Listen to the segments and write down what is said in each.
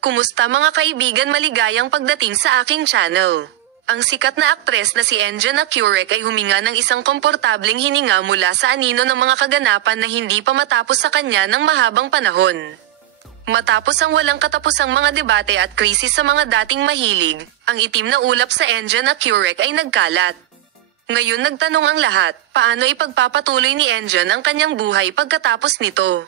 Kumusta mga kaibigan, maligayang pagdating sa aking channel. Ang sikat na aktres na si Enjan Accurek ay huminga ng isang komportableng hininga mula sa anino ng mga kaganapan na hindi pa matapos sa kanya ng mahabang panahon. Matapos ang walang katapusang mga debate at krisis sa mga dating mahilig, ang itim na ulap sa Enjan Accurek ay nagkalat. Ngayon nagtanong ang lahat, paano ipagpapatuloy ni Enjan ang kanyang buhay pagkatapos nito?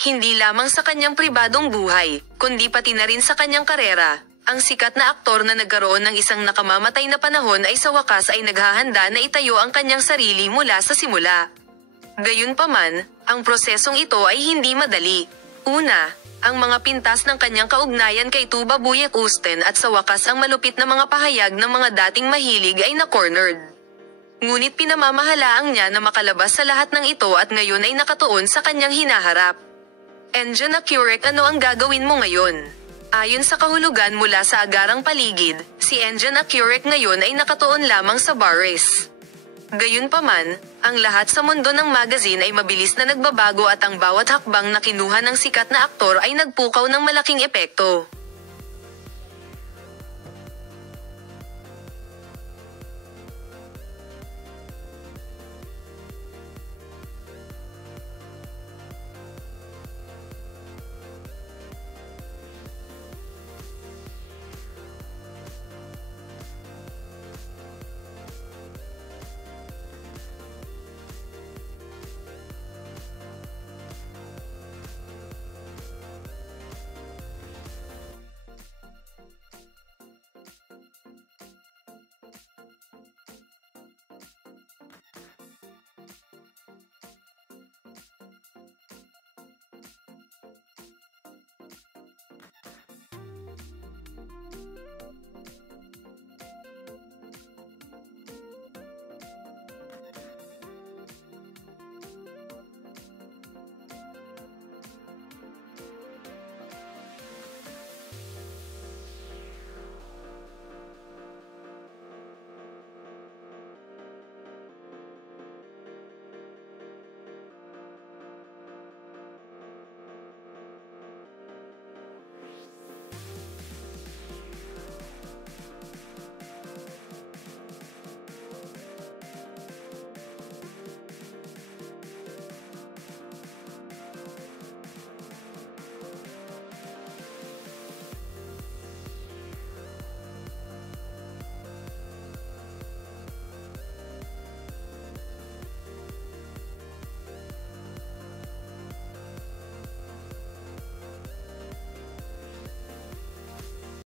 Hindi lamang sa kanyang pribadong buhay, kundi pati na rin sa kanyang karera. Ang sikat na aktor na nagkaroon ng isang nakamamatay na panahon ay sa wakas ay naghahanda na itayo ang kanyang sarili mula sa simula. Gayunpaman, ang prosesong ito ay hindi madali. Una, ang mga pintas ng kanyang kaugnayan kay Tuba Buyek Usten at sa wakas ang malupit na mga pahayag ng mga dating mahilig ay na-cornered. Ngunit pinamamahalaang niya na makalabas sa lahat ng ito at ngayon ay nakatuon sa kanyang hinaharap. Enjan Accurek, ano ang gagawin mo ngayon? Ayon sa kahulugan mula sa agarang paligid, si Enjan Accurek ngayon ay nakatuon lamang sa bar race. Gayunpaman, ang lahat sa mundo ng magazine ay mabilis na nagbabago at ang bawat hakbang na kinuha ng sikat na aktor ay nagpukaw ng malaking epekto.